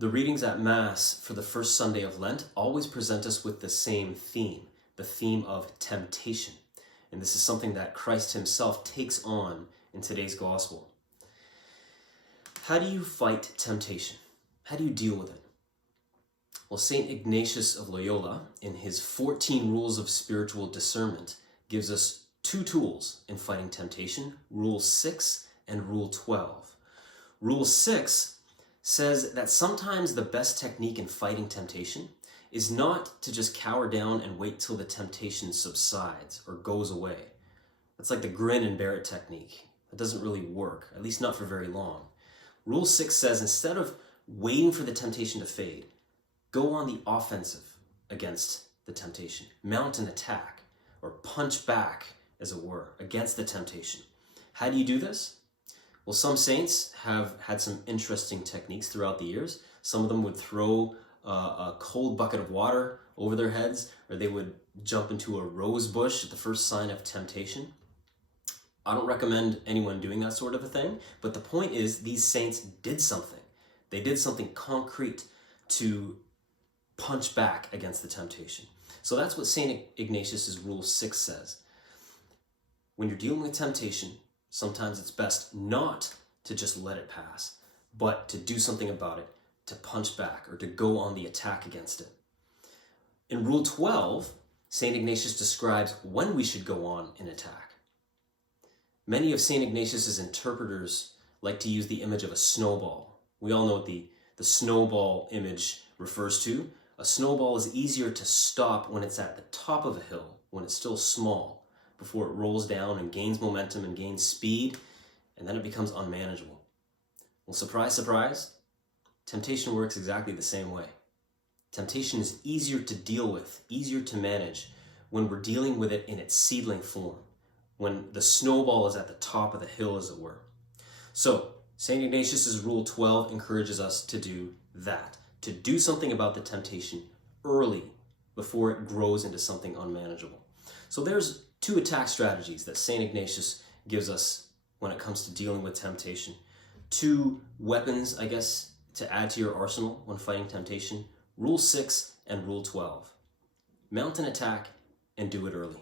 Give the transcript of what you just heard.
The readings at Mass for the first Sunday of Lent always present us with the same theme, the theme of temptation. And this is something that Christ himself takes on in today's gospel. How do you fight temptation? How do you deal with it? Well, St. Ignatius of Loyola, in his 14 Rules of Spiritual Discernment, gives us two tools in fighting temptation, Rule 6 and Rule 12. Rule 6 says that sometimes the best technique in fighting temptation is not to just cower down and wait till the temptation subsides or goes away. That's like the grin and bear it technique. It doesn't really work, at least not for very long. Rule 6 says instead of waiting for the temptation to fade, go on the offensive against the temptation. Mount an attack or punch back, as it were, against the temptation. How do you do this? Well, some saints have had some interesting techniques throughout the years. Some of them would throw a cold bucket of water over their heads, or they would jump into a rose bush at the first sign of temptation. I don't recommend anyone doing that sort of a thing, but the point is these saints did something. They did something concrete to punch back against the temptation. So that's what St. Ignatius's Rule 6 says. When you're dealing with temptation, sometimes it's best not to just let it pass, but to do something about it, to punch back or to go on the attack against it. In Rule 12, St. Ignatius describes when we should go on an attack. Many of St. Ignatius's interpreters like to use the image of a snowball. We all know what the snowball image refers to. A snowball is easier to stop when it's at the top of a hill, when it's still small, before it rolls down and gains momentum and gains speed, and then it becomes unmanageable. Well, surprise, surprise, temptation works exactly the same way. Temptation is easier to deal with, easier to manage when we're dealing with it in its seedling form, when the snowball is at the top of the hill, as it were. So, St. Ignatius's Rule 12 encourages us to do that, to do something about the temptation early before it grows into something unmanageable. So there's two attack strategies that St. Ignatius gives us when it comes to dealing with temptation. Two weapons, I guess, to add to your arsenal when fighting temptation. Rule 6 and Rule 12. Mount an attack and do it early.